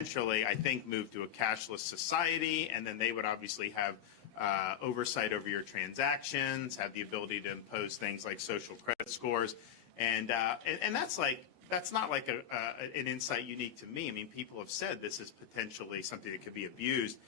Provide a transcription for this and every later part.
eventually, I think, move to a cashless society, and then they would obviously have oversight over your transactions, have the ability to impose things like social credit scores, and that's not like an insight unique to me. I mean, people have said this is potentially something that could be abused,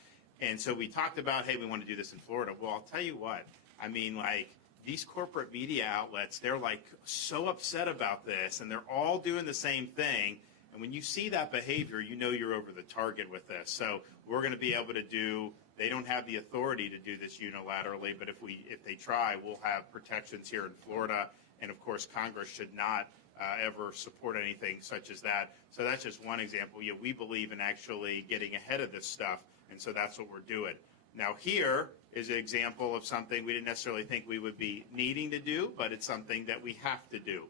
and so we talked about, hey, we want to do this in Florida. Well, I'll tell you what, I mean, like, these corporate media outlets, they're like so upset about this, and they're all doing the same thing. And when you see that behavior, you know you're over the target with this. So we're going to be able to do, they don't have the authority to do this unilaterally, but if they try, we'll have protections here in Florida. And of course, Congress should not ever support anything such as that. So that's just one example. Yeah, we believe in actually getting ahead of this stuff, and so that's what we're doing. Now here is an example of something we didn't necessarily think we would be needing to do, but it's something that we have to do.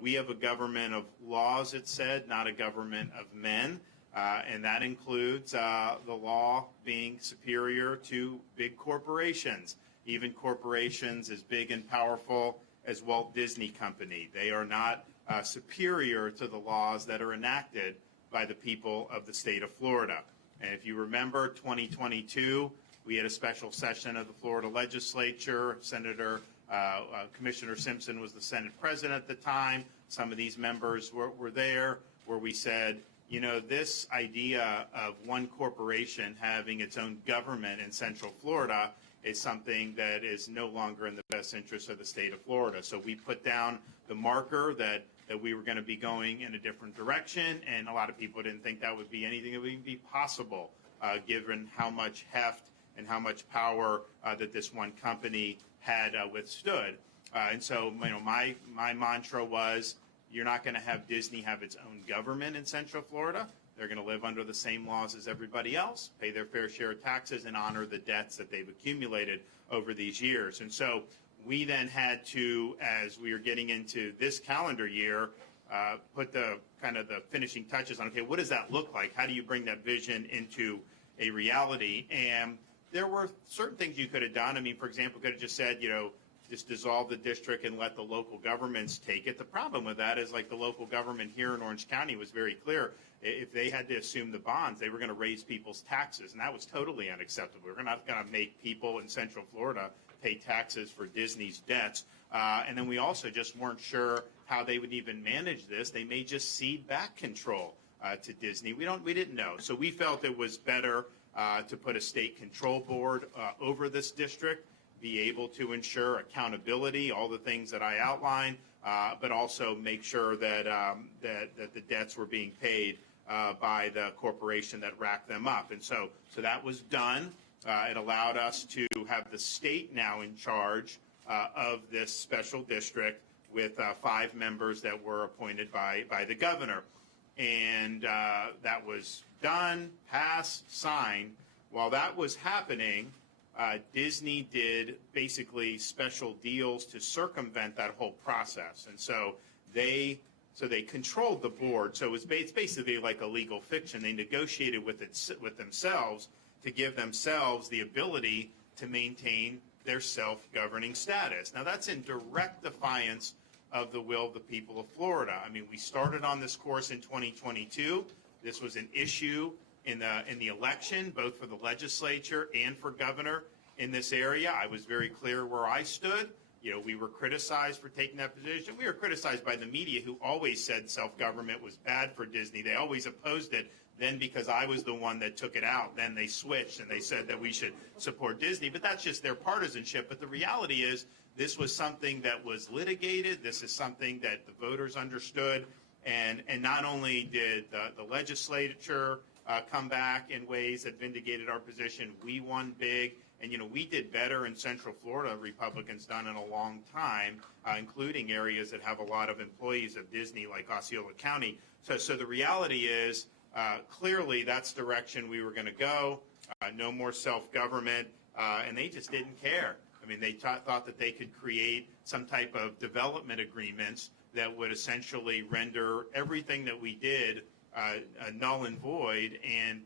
We have a government of laws, it said, not a government of men, and that includes the law being superior to big corporations, even corporations as big and powerful as Walt Disney Company. They are not superior to the laws that are enacted by the people of the state of Florida. And if you remember 2022, we had a special session of the Florida legislature. Commissioner Simpson was the Senate president at the time. Some of these members were there, where we said, you know, this idea of one corporation having its own government in Central Florida is something that is no longer in the best interest of the state of Florida. So we put down the marker that we were going to be going in a different direction, and a lot of people didn't think that would be anything that would even be possible, given how much heft and how much power that this one company had withstood. And so, you know, my mantra was, you're not going to have Disney have its own government in Central Florida. They're going to live under the same laws as everybody else, pay their fair share of taxes, and honor the debts that they've accumulated over these years. And so we then had to, as we were getting into this calendar year, put the kind of the finishing touches on, okay, what does that look like? How do you bring that vision into a reality? And there were certain things you could have done. I mean, for example, could have just said, you know, just dissolve the district and let the local governments take it. The problem with that is, like, the local government here in Orange County was very clear. If they had to assume the bonds, they were going to raise people's taxes, and that was totally unacceptable. We're not going to make people in Central Florida pay taxes for Disney's debts. And then we also just weren't sure how they would even manage this. They may just cede back control to Disney. We didn't know. So we felt it was better to put a state control board over this district, be able to ensure accountability, all the things that I outlined, but also make sure that that the debts were being paid by the corporation that racked them up. And so that was done. It allowed us to have the state now in charge of this special district with 5 members that were appointed by the governor. And that was done, passed, signed. While that was happening, Disney did basically special deals to circumvent that whole process. And so they controlled the board. So it's basically like a legal fiction. They negotiated with themselves to give themselves the ability to maintain their self-governing status. Now, that's in direct defiance of the will of the people of Florida. I mean, we started on this course in 2022. This was an issue in the election, both for the legislature and for governor in this area. I was very clear where I stood. You know, we were criticized for taking that position. We were criticized by the media, who always said self-government was bad for Disney. They always opposed it. Then, because I was the one that took it out, then they switched and they said that we should support Disney. But that's just their partisanship. But the reality is, this was something that was litigated. This is something that the voters understood. And not only did the legislature come back in ways that vindicated our position, we won big. And, you know, we did better in Central Florida, Republicans done in a long time, including areas that have a lot of employees of Disney, like Osceola County. So the reality is, clearly that's the direction we were going to go. No more self-government. And they just didn't care. I mean, they thought that they could create some type of development agreements that would essentially render everything that we did null and void, and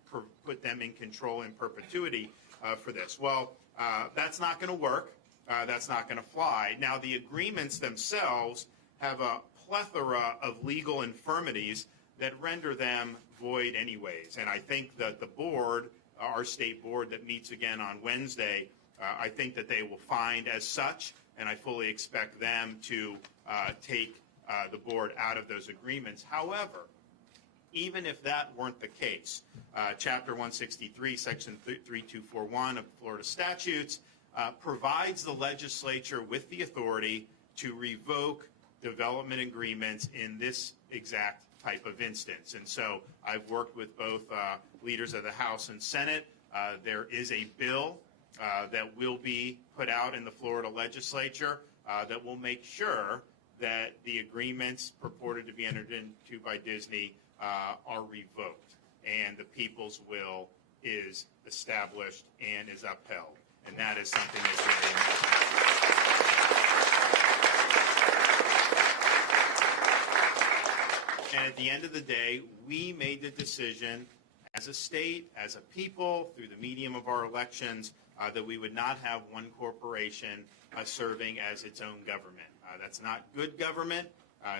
put them in control in perpetuity for this. Well, that's not going to work. That's not going to fly. Now, the agreements themselves have a plethora of legal infirmities that render them void anyways. And I think that the board, our state board that meets again on Wednesday, I think that they will find as such, and I fully expect them to take the board out of those agreements. However, even if that weren't the case, Chapter 163, Section 3241 of Florida statutes provides the legislature with the authority to revoke development agreements in this exact type of instance. And so I've worked with both leaders of the House and Senate. There is a bill that will be put out in the Florida legislature that will make sure that the agreements purported to be entered into by Disney are revoked, and the people's will is established and is upheld. And that is something that's very important. And at the end of the day, we made the decision as a state, as a people, through the medium of our elections, that we would not have one corporation serving as its own government. That's not good government.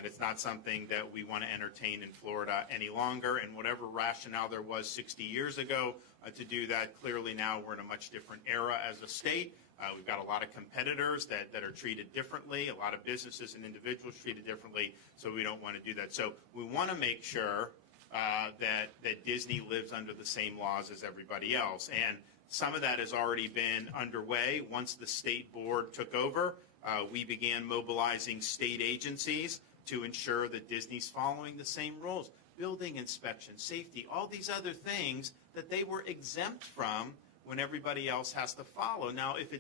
It's not something that we want to entertain in Florida any longer. And whatever rationale there was 60 years ago to do that, clearly now we're in a much different era as a state. We've got a lot of competitors that are treated differently, a lot of businesses and individuals treated differently, so we don't want to do that. So we want to make sure that Disney lives under the same laws as everybody else. And some of that has already been underway. Once the state board took over, we began mobilizing state agencies to ensure that Disney's following the same rules. Building inspection, safety, all these other things that they were exempt from when everybody else has to follow. Now, if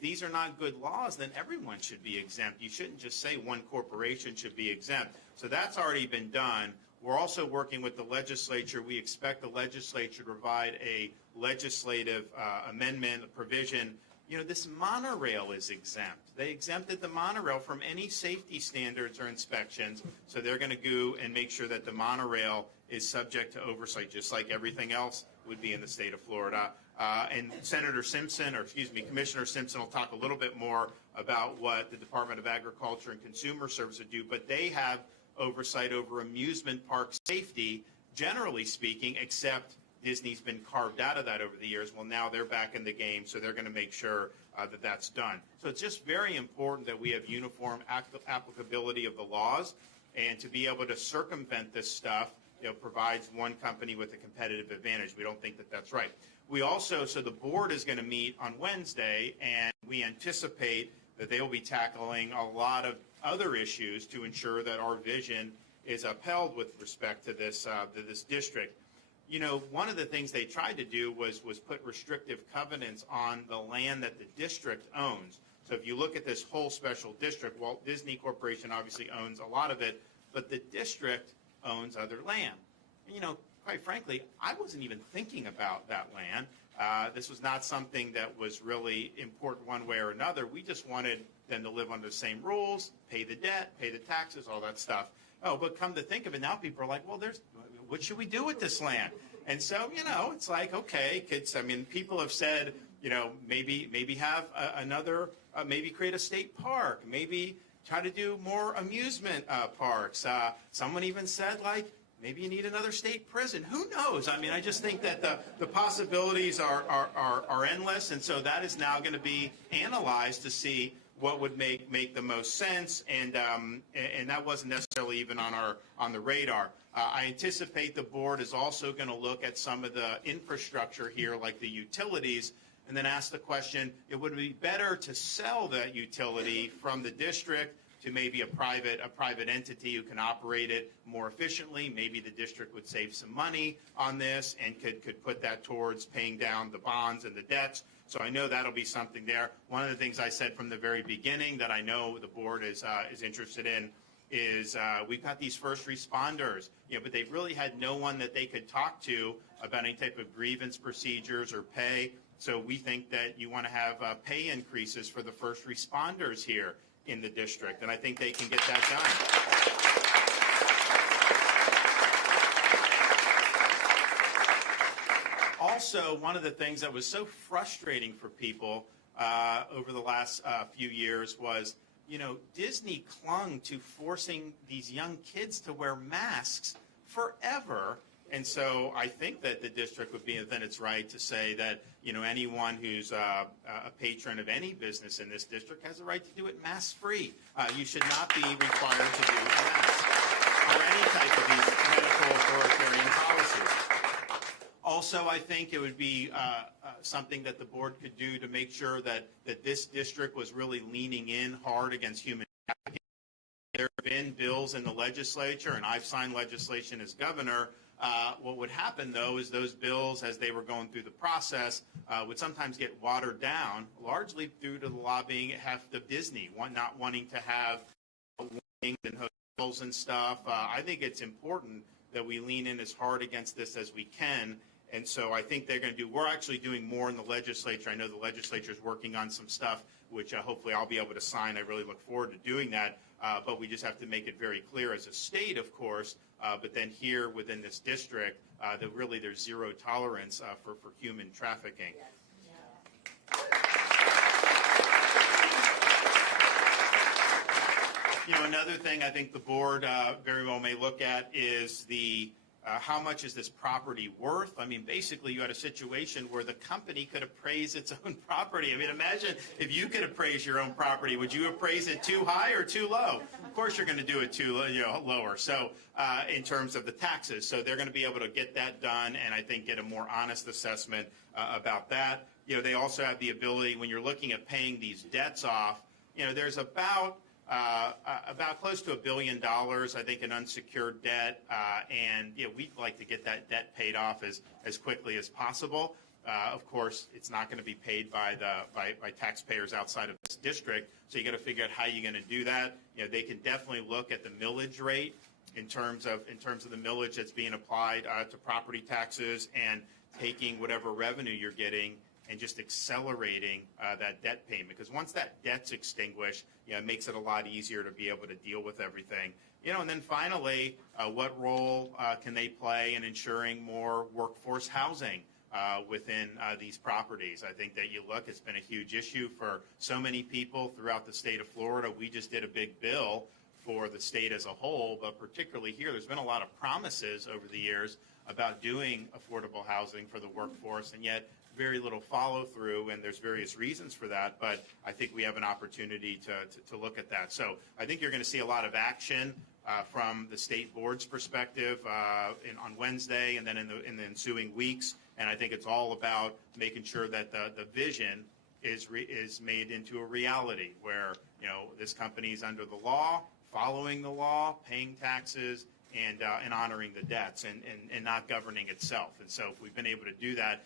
these are not good laws, then everyone should be exempt. You shouldn't just say one corporation should be exempt. So that's already been done. We're also working with the legislature. We expect the legislature to provide a legislative amendment, a provision. You know, this monorail is exempt. They exempted the monorail from any safety standards or inspections, so they're going to go and make sure that the monorail is subject to oversight, just like everything else would be in the state of Florida. And Commissioner Simpson will talk a little bit more about what the Department of Agriculture and Consumer Services would do, but they have oversight over amusement park safety, generally speaking, except Disney's been carved out of that over the years. Well, now they're back in the game, so they're going to make sure that that's done. So it's just very important that we have uniform applicability of the laws, and to be able to circumvent this stuff, provides one company with a competitive advantage. We don't think that that's right. We also, so the board is going to meet on Wednesday, and we anticipate that they will be tackling a lot of other issues to ensure that our vision is upheld with respect to this district. You know, one of the things they tried to do was put restrictive covenants on the land that the district owns. So if you look at this whole special district, Walt Disney Corporation obviously owns a lot of it, but the district owns other land. And, you know, quite frankly, I wasn't even thinking about that land. This was not something that was really important one way or another. We just wanted them to live under the same rules, pay the debt, pay the taxes, all that stuff. Oh, but come to think of it, now people are like, well, what should we do with this land? And so, you know, it's like, okay, people have said, you know, maybe have maybe create a state park, maybe try to do more amusement parks. Someone even said, like, maybe you need another state prison. Who knows? I mean, I just think that the possibilities are endless, and so that is now going to be analyzed to see what would make the most sense, and that wasn't necessarily even on the radar. I anticipate the board is also going to look at some of the infrastructure here, like the utilities, and then ask the question: it would be better to sell that utility from the district to maybe a private entity who can operate it more efficiently. Maybe the district would save some money on this and could put that towards paying down the bonds and the debts. So I know that'll be something there. One of the things I said from the very beginning that I know the board is interested in is we've got these first responders, but they've really had no one that they could talk to about any type of grievance procedures or pay. So we think that you want to have pay increases for the first responders here in the district, and I think they can get that done. Also, one of the things that was so frustrating for people over the last few years was, Disney clung to forcing these young kids to wear masks forever, And so I think that the district would be within its right to say that, anyone who's a patron of any business in this district has a right to do it mask-free. You should not be required to do a mask or any type of these medical authoritarian policies. Also, I think it would be something that the board could do to make sure that this district was really leaning in hard against human trafficking. There have been bills in the legislature, and I've signed legislation as governor. What would happen, though, is those bills, as they were going through the process, would sometimes get watered down, largely due to the lobbying heft of Disney, not wanting to have warnings and hotels and stuff. I think it's important that we lean in as hard against this as we can. And so I think they're going to do, we're actually doing more in the legislature. I know the legislature is working on some stuff, which hopefully I'll be able to sign. I really look forward to doing that. But we just have to make it very clear as a state, of course, but then here within this district, that really there's zero tolerance for human trafficking. Another thing I think the board very well may look at is the how much is this property worth? I mean, basically, you had a situation where the company could appraise its own property. I mean, imagine if you could appraise your own property. Would you appraise it too high or too low? Of course, you're going to do it too lower. So, in terms of the taxes, so they're going to be able to get that done, and I think get a more honest assessment about that. They also have the ability when you're looking at paying these debts off. There's about close to $1 billion, I think, in unsecured debt, and we'd like to get that debt paid off as quickly as possible. Of course, it's not going to be paid by taxpayers outside of this district, so you got to figure out how you're going to do that. They can definitely look at the millage rate in terms of the millage that's being applied to property taxes, and taking whatever revenue you're getting and just accelerating that debt payment. Because once that debt's extinguished, it makes it a lot easier to be able to deal with everything. And then finally, what role can they play in ensuring more workforce housing within these properties? I think that it's been a huge issue for so many people throughout the state of Florida. We just did a big bill for the state as a whole, but particularly here, there's been a lot of promises over the years about doing affordable housing for the workforce, and yet very little follow through, and there's various reasons for that, but I think we have an opportunity to look at that. So I think you're going to see a lot of action from the state board's perspective on Wednesday and then in the ensuing weeks, and I think it's all about making sure that the vision is made into a reality where this company is under the law, following the law, paying taxes, and honoring the debts, and not governing itself. And so if we've been able to do that,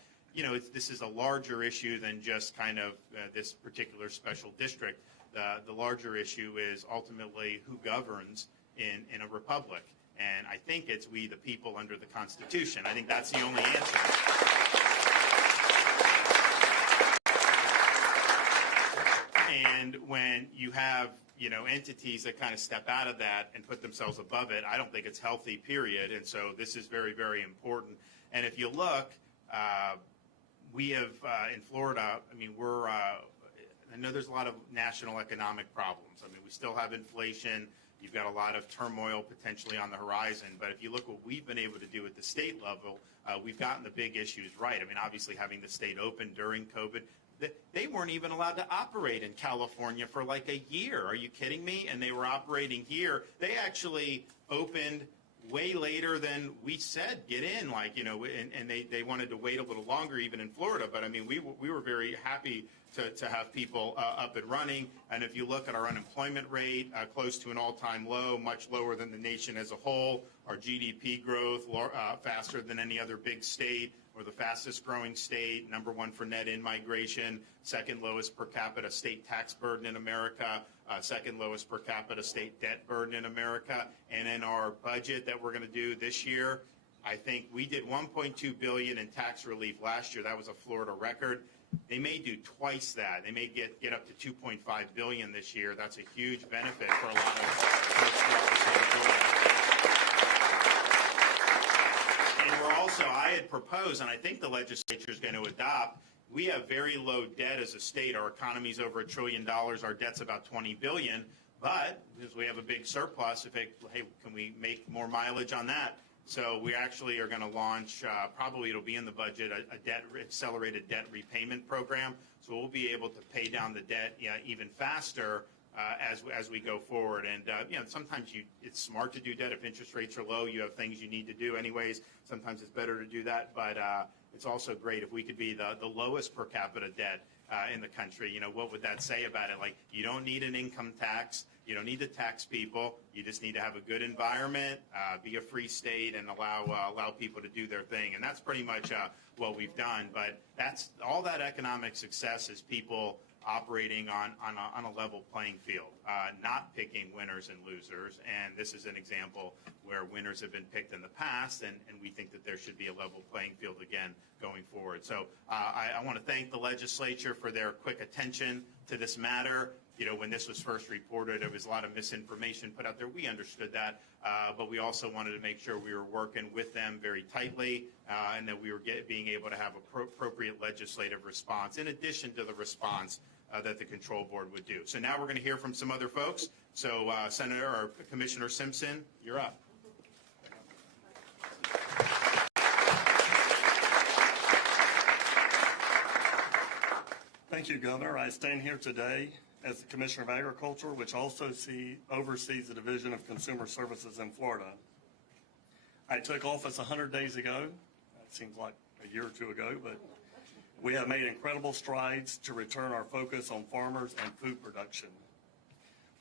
this is a larger issue than just kind of this particular special district. The larger issue is ultimately who governs in a republic. And I think it's we, the people, under the Constitution. I think that's the only answer. And when you have entities that kind of step out of that and put themselves above it, I don't think it's healthy, period. And so this is very, very important. And if you look, we have in Florida, I mean, I know there's a lot of national economic problems. I mean, we still have inflation. You've got a lot of turmoil potentially on the horizon. But if you look what we've been able to do at the state level, we've gotten the big issues right. I mean, obviously having the state open during COVID, they weren't even allowed to operate in California for like a year. Are you kidding me? And they were operating here. They actually opened way later than we said get in, and they wanted to wait a little longer even in Florida. But I mean, we were very happy to have people up and running. And if you look at our unemployment rate, close to an all-time low, much lower than the nation as a whole. Our GDP growth faster than any other big state. We're the fastest growing state, number one for net in-migration, second lowest per capita state tax burden in America, second lowest per capita state debt burden in America. And in our budget that we're going to do this year, I think we did $1.2 billion in tax relief last year. That was a Florida record. They may do twice that. They may get up to $2.5 billion this year. That's a huge benefit for a lot of folks throughout the state of Florida. And we're also, I had proposed, and I think the legislature is going to adopt, we have very low debt as a state. Our economy's over $1 trillion. Our debt's about $20 billion. But because we have a big surplus, hey, can we make more mileage on that? So we actually are going to launch, probably it'll be in the budget, a accelerated debt repayment program. So we'll be able to pay down the debt even faster as we go forward. And sometimes it's smart to do debt if interest rates are low. You have things you need to do anyways. Sometimes it's better to do that, but it's also great if we could be the lowest per capita debt in the country. What would that say about it? Like, you don't need an income tax. You don't need to tax people. You just need to have a good environment, be a free state, and allow people to do their thing. And that's pretty much what we've done. But that's all that economic success is people operating on a level playing field, not picking winners and losers. And this is an example where winners have been picked in the past, and we think that there should be a level playing field again going forward. So I want to thank the legislature for their quick attention to this matter. When this was first reported, there was a lot of misinformation put out there. We understood that, but we also wanted to make sure we were working with them very tightly and that we were being able to have appropriate legislative response in addition to the response that the control board would do. So now we're going to hear from some other folks. So Senator or Commissioner Simpson, you're up. Thank you, Governor. I stand here today as the Commissioner of Agriculture, which also oversees the Division of Consumer Services in Florida. I took office 100 days ago. That seems like a year or two ago, but we have made incredible strides to return our focus on farmers and food production.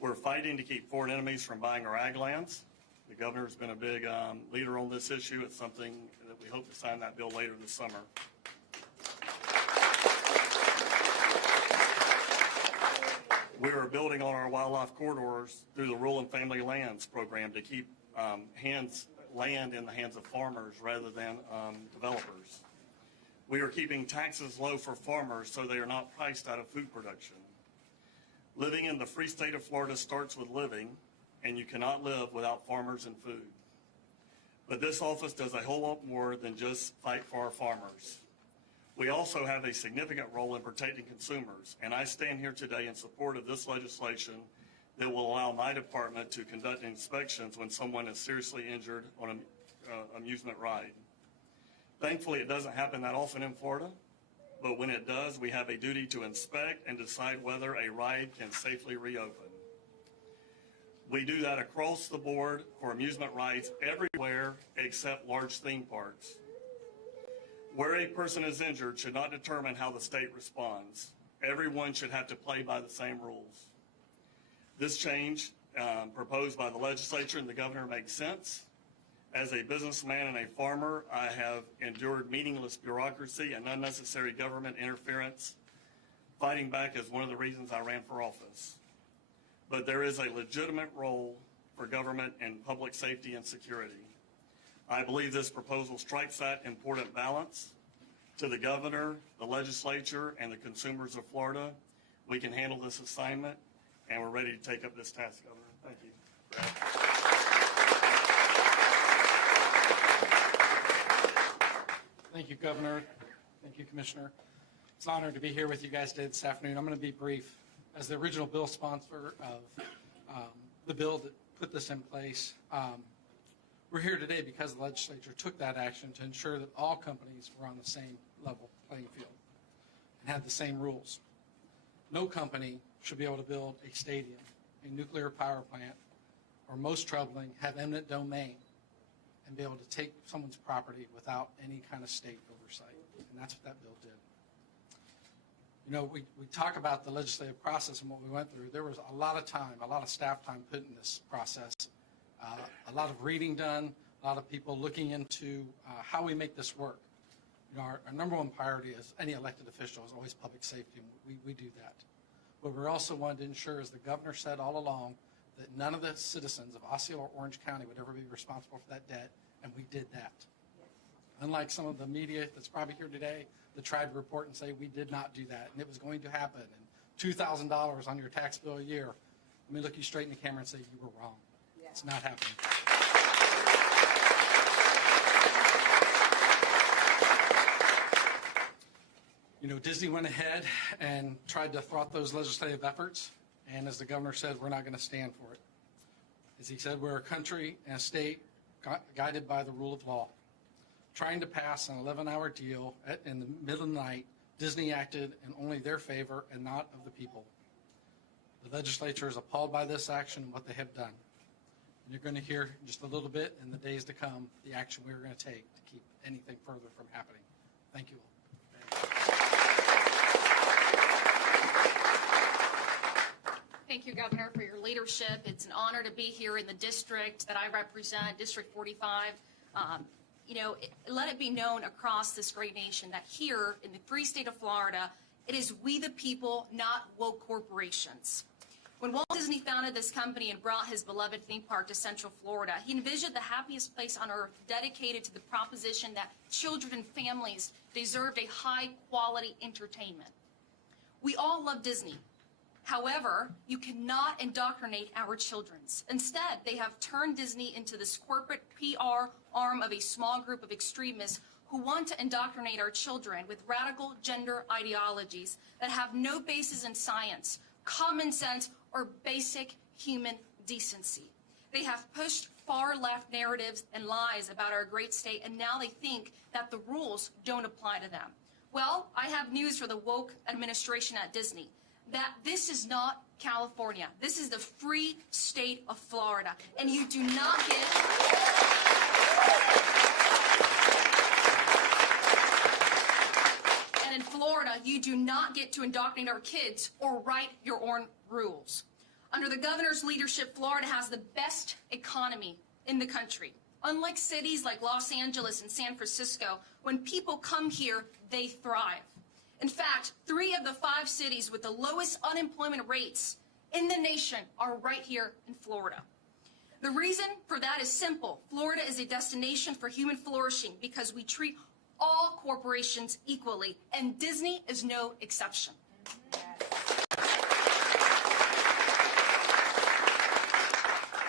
We're fighting to keep foreign enemies from buying our ag lands. The governor's been a big leader on this issue. It's something that we hope to sign that bill later this summer. We are building on our wildlife corridors through the Rural and Family Lands program to keep land in the hands of farmers rather than developers. We are keeping taxes low for farmers so they are not priced out of food production. Living in the free state of Florida starts with living, and you cannot live without farmers and food. But this office does a whole lot more than just fight for our farmers. We also have a significant role in protecting consumers, and I stand here today in support of this legislation that will allow my department to conduct inspections when someone is seriously injured on an amusement ride. Thankfully, it doesn't happen that often in Florida, but when it does, we have a duty to inspect and decide whether a ride can safely reopen. We do that across the board for amusement rides everywhere except large theme parks. Where a person is injured should not determine how the state responds. Everyone should have to play by the same rules. This change proposed by the legislature and the governor makes sense. As a businessman and a farmer, I have endured meaningless bureaucracy and unnecessary government interference. Fighting back is one of the reasons I ran for office. But there is a legitimate role for government in public safety and security. I believe this proposal strikes that important balance. To the governor, the legislature, and the consumers of Florida, we can handle this assignment, and we're ready to take up this task, Governor. Thank you. Thank you, Governor. Thank you, Commissioner. It's an honor to be here with you guys today this afternoon. I'm going to be brief. As the original bill sponsor of the bill that put this in place, we're here today because the legislature took that action to ensure that all companies were on the same level playing field and had the same rules. No company should be able to build a stadium, a nuclear power plant, or most troubling, have eminent domain and be able to take someone's property without any kind of state oversight. And that's what that bill did. You know, we talk about the legislative process and what we went through. There was a lot of time, a lot of staff time put in this process, a lot of reading done, a lot of people looking into how we make this work. You know, our number one priority as any elected official is always public safety, and we do that. But we also wanted to ensure, as the governor said all along, that none of the citizens of Osceola or Orange County would ever be responsible for that debt, and we did that. Unlike some of the media that's probably here today that tried to report and say we did not do that, and it was going to happen, and $2,000 on your tax bill a year, let me look you straight in the camera and say you were wrong. Yeah. It's not happening. You know, Disney went ahead and tried to thwart those legislative efforts, and as the governor said, we're not going to stand for it. As he said, we're a country and a state guided by the rule of law. Trying to pass an 11-hour deal in the middle of the night, Disney acted in only their favor and not of the people. The legislature is appalled by this action and what they have done. And you're going to hear in just a little bit in the days to come the action we're going to take to keep anything further from happening. Thank you all. Thank you, Governor, for your leadership. It's an honor to be here in the district that I represent, District 45. Let it be known across this great nation that here in the free state of Florida, it is we the people, not woke corporations. When Walt Disney founded this company and brought his beloved theme park to Central Florida, he envisioned the happiest place on earth dedicated to the proposition that children and families deserved a high-quality entertainment. We all love Disney. However, you cannot indoctrinate our children. Instead, they have turned Disney into this corporate PR arm of a small group of extremists who want to indoctrinate our children with radical gender ideologies that have no basis in science, common sense, or basic human decency. They have pushed far-left narratives and lies about our great state, and now they think that the rules don't apply to them. Well, I have news for the woke administration at Disney, that this is not California. This is the free state of Florida, and you do not get... And in Florida, you do not get to indoctrinate our kids or write your own rules. Under the governor's leadership, Florida has the best economy in the country. Unlike cities like Los Angeles and San Francisco, when people come here, they thrive. In fact, 3 of the 5 cities with the lowest unemployment rates in the nation are right here in Florida. The reason for that is simple. Florida is a destination for human flourishing because we treat all corporations equally, and Disney is no exception.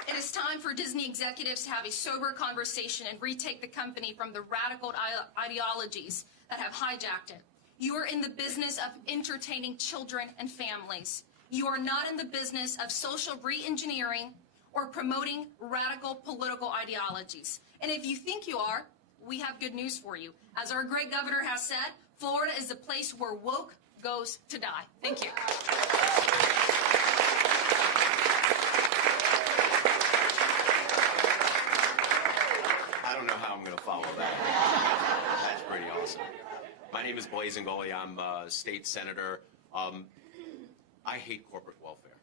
It is time for Disney executives to have a sober conversation and retake the company from the radical ideologies that have hijacked it. You are in the business of entertaining children and families. You are not in the business of social re-engineering or promoting radical political ideologies. And if you think you are, we have good news for you. As our great governor has said, Florida is the place where woke goes to die. Thank you. I don't know how I'm going to follow that. That's pretty awesome. My name is Blaise Ngoli. I'm a state senator. I hate corporate welfare.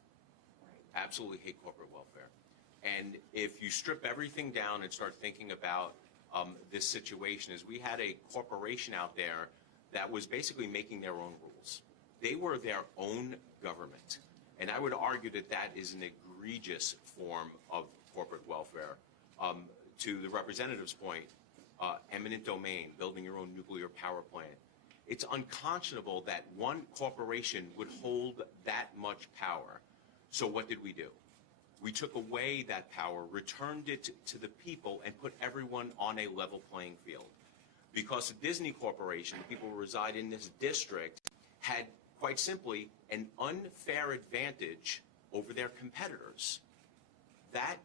Absolutely hate corporate welfare. And if you strip everything down and start thinking about this situation, is we had a corporation out there that was basically making their own rules. They were their own government. And I would argue that that is an egregious form of corporate welfare. To the representative's point, eminent domain, building your own nuclear power plant. It's unconscionable that one corporation would hold that much power. So what did we do? We took away that power, returned it to the people, and put everyone on a level playing field. Because the Disney Corporation, the people who reside in this district, had quite simply an unfair advantage over their competitors. That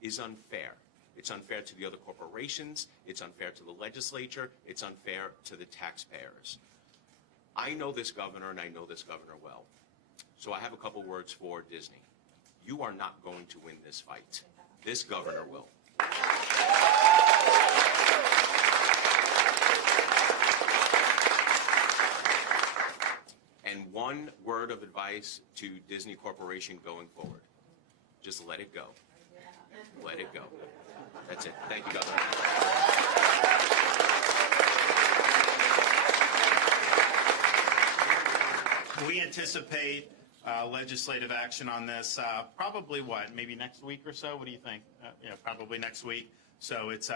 is unfair. It's unfair to the other corporations, it's unfair to the legislature, it's unfair to the taxpayers. I know this governor, and I know this governor well. So I have a couple words for Disney. You are not going to win this fight. This governor will. And one word of advice to Disney Corporation going forward. Just let it go. Let it go. That's it. Thank you, Governor. We anticipate legislative action on this probably maybe next week or so? What do you think? Yeah, probably next week. So it's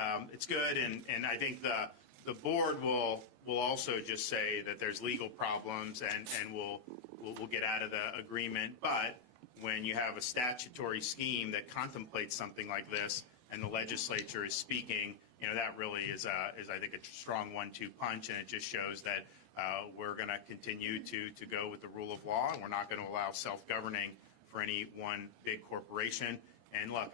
good, and I think the board will also just say that there's legal problems and we'll get out of the agreement. But when you have a statutory scheme that contemplates something like this and the legislature is speaking, that really is I think a strong 1-2 punch, and it just shows that we're going to continue to go with the rule of law, and we're not going to allow self-governing for any one big corporation. And look,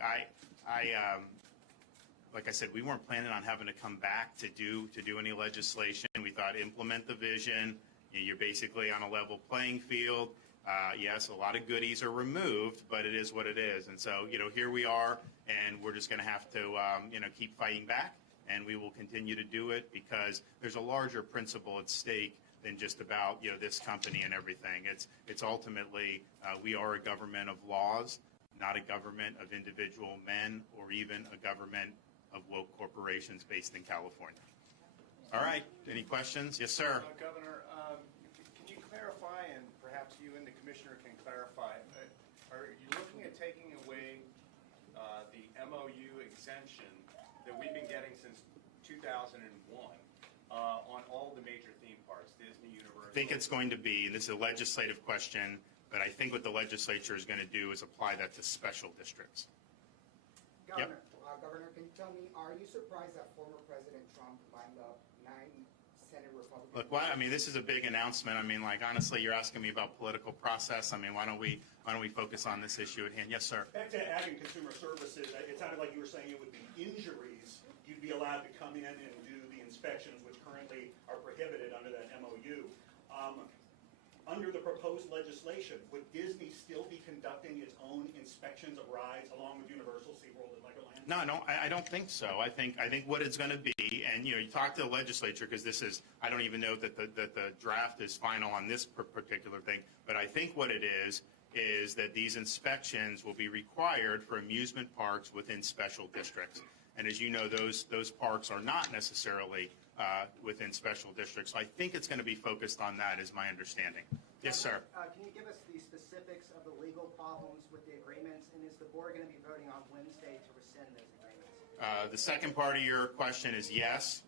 like I said, we weren't planning on having to come back to do any legislation. We thought implement the vision. You're basically on a level playing field. Yes, a lot of goodies are removed, but it is what it is. And so, here we are, and we're just going to have to, keep fighting back, and we will continue to do it because there's a larger principle at stake than just about, this company and everything. It's ultimately, we are a government of laws, not a government of individual men or even a government of woke corporations based in California. All right. Any questions? Yes, sir. Governor, can you clarify, and perhaps you and the commissioner can clarify, are you looking at taking away the MOU exemption that we've been getting since 2001 on all the major theme parks, Disney, Universal? I think it's going to be, and this is a legislative question, but I think what the legislature is going to do is apply that to special districts. Governor, Governor, can you tell me, are you surprised that former President Trump lined up 9 Senate Republicans? Look, this is a big announcement. Honestly, you're asking me about political process. Why don't we focus on this issue at hand? Yes, sir. Back to Ag and Consumer Services, it sounded like you were saying it would be injuries. You'd be allowed to come in and do the inspections, which currently are prohibited under that MOU. Under the proposed legislation, would Disney still be conducting its own inspections of rides along with Universal, SeaWorld, and Legoland? No, I don't think so. I think what it's going to be, and you talk to the legislature because this is, I don't even know that the draft is final on this particular thing, but I think what it is that these inspections will be required for amusement parks within special districts. And as you know, those parks are not necessarily within special districts. So I think it's going to be focused on that, is my understanding. Yes, sir. Can you give us the specifics of the legal problems with the agreements, and is the board going to be voting on Wednesday to rescind those agreements? The second part of your question is yes.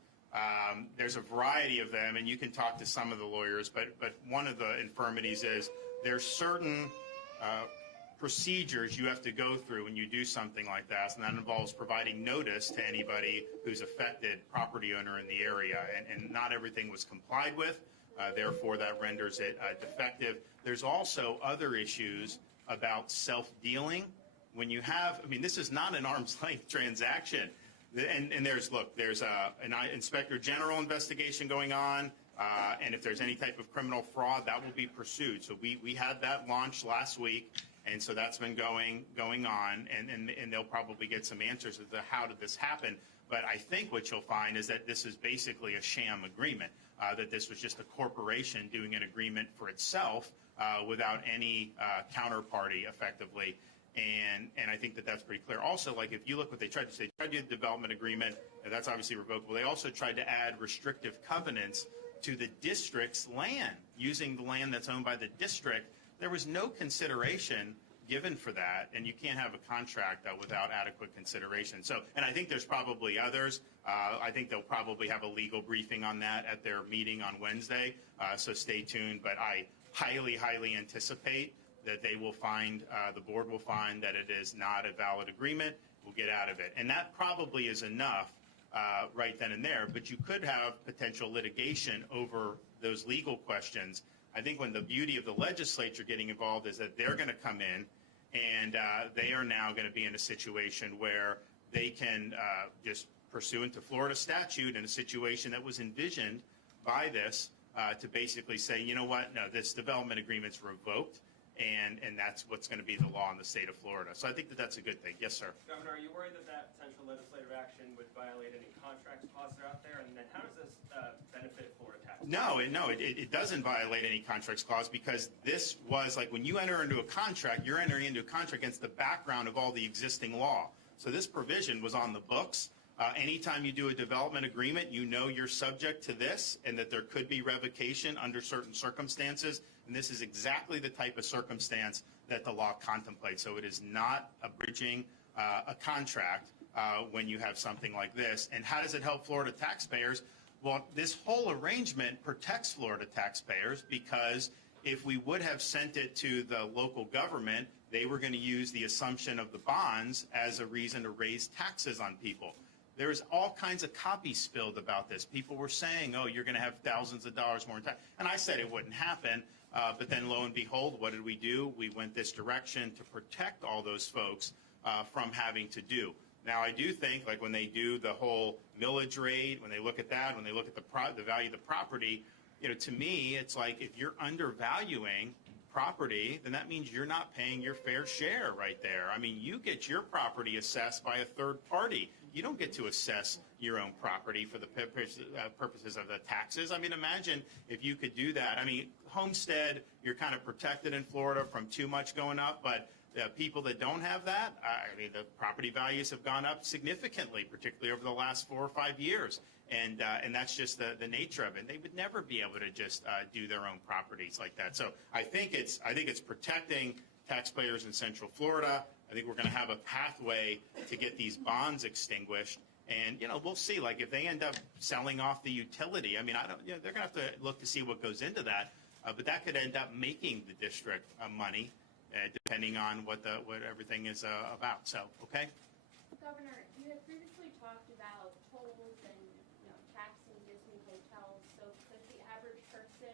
There's a variety of them, and you can talk to some of the lawyers, but one of the infirmities is there's certain procedures you have to go through when you do something like that, and that involves providing notice to anybody who's affected property owner in the area, and not everything was complied with, therefore that renders it defective. There's also other issues about self-dealing. When you have, this is not an arm's length transaction, and there's an Inspector General investigation going on, and if there's any type of criminal fraud, that will be pursued. So we had that launched last week. And so that's been going on, and they'll probably get some answers as to how did this happen. But I think what you'll find is that this is basically a sham agreement, that this was just a corporation doing an agreement for itself without any counterparty effectively. And I think that that's pretty clear. Also, if you look what they tried to say, they tried to do a development agreement, and that's obviously revocable. They also tried to add restrictive covenants to the district's land, using the land that's owned by the district. There was no consideration given for that, and you can't have a contract without adequate consideration. So, and I think there's probably others. I think they'll probably have a legal briefing on that at their meeting on Wednesday, so stay tuned. But I highly, highly anticipate that they will find, the board will find that it is not a valid agreement. We'll get out of it. And that probably is enough right then and there, but you could have potential litigation over those legal questions. I think when the beauty of the legislature getting involved is that they're going to come in and they are now going to be in a situation where they can just pursuant to Florida statute in a situation that was envisioned by this to basically say, you know what, no, this development agreement's revoked, and that's what's going to be the law in the state of Florida. So I think that that's a good thing. Yes, sir. Governor, are you worried that potential legislative action would violate any contract clauses that are out there? And then how does this benefit Florida taxpayers? No, it doesn't violate any contracts clause, because this was when you enter into a contract, you're entering into a contract against the background of all the existing law. So this provision was on the books. Anytime you do a development agreement, you know you're subject to this and that there could be revocation under certain circumstances. And this is exactly the type of circumstance that the law contemplates. So it is not abridging a contract when you have something like this. And how does it help Florida taxpayers? Well, this whole arrangement protects Florida taxpayers, because if we would have sent it to the local government, they were going to use the assumption of the bonds as a reason to raise taxes on people. There's all kinds of copy spilled about this. People were saying, oh, you're going to have thousands of dollars more in tax. And I said it wouldn't happen. But then lo and behold, what did we do? We went this direction to protect all those folks from having to do. Now, I do think, like when they do the whole millage rate, when they look at that, when they look at the value of the property, to me, it's like if you're undervaluing property, then that means you're not paying your fair share right there. I mean, you get your property assessed by a third party. You don't get to assess your own property for the purposes of the taxes. I mean, imagine if you could do that. I mean, homestead, you're kind of protected in Florida from too much going up, but the people that don't have that, I mean, the property values have gone up significantly, particularly over the last 4 or 5 years. And that's just the nature of it. They would never be able to just do their own properties like that. So I think it's protecting taxpayers in Central Florida. I think we're going to have a pathway to get these bonds extinguished. And, we'll see, like if they end up selling off the utility, I mean, they're going to have to look to see what goes into that. But that could end up making the district money, depending on what everything is about. So, okay. Governor, you had previously talked about tolls and taxing Disney hotels. So could the average person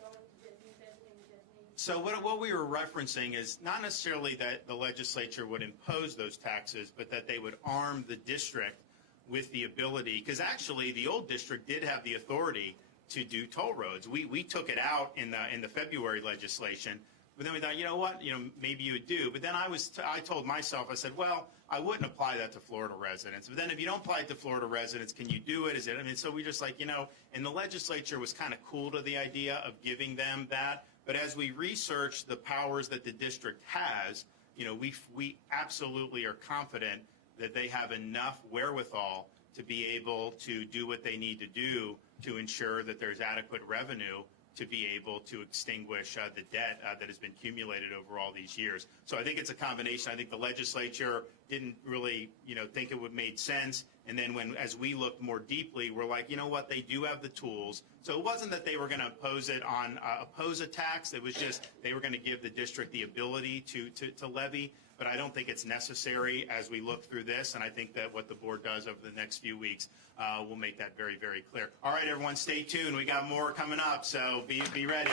going to Disney, visiting Disney? So what we were referencing is not necessarily that the legislature would impose those taxes, but that they would arm the district with the ability, because actually the old district did have the authority to do toll roads. We took it out in the February legislation. But then we thought, you know what, maybe you would do. But then I told myself, I said, well, I wouldn't apply that to Florida residents. But then if you don't apply it to Florida residents, can you do it? So we just and the legislature was kind of cool to the idea of giving them that. But as we research the powers that the district has, we absolutely are confident that they have enough wherewithal to be able to do what they need to do to ensure that there's adequate revenue to be able to extinguish the debt that has been accumulated over all these years. So I think it's a combination. I think the legislature didn't really, think it would make sense. And then as we looked more deeply, we're like, you know what, they do have the tools. So it wasn't that they were going to oppose a tax. It was just they were going to give the district the ability to levy. But I don't think it's necessary as we look through this. And I think that what the board does over the next few weeks will make that very, very clear. All right, everyone, stay tuned. We got more coming up, so be ready.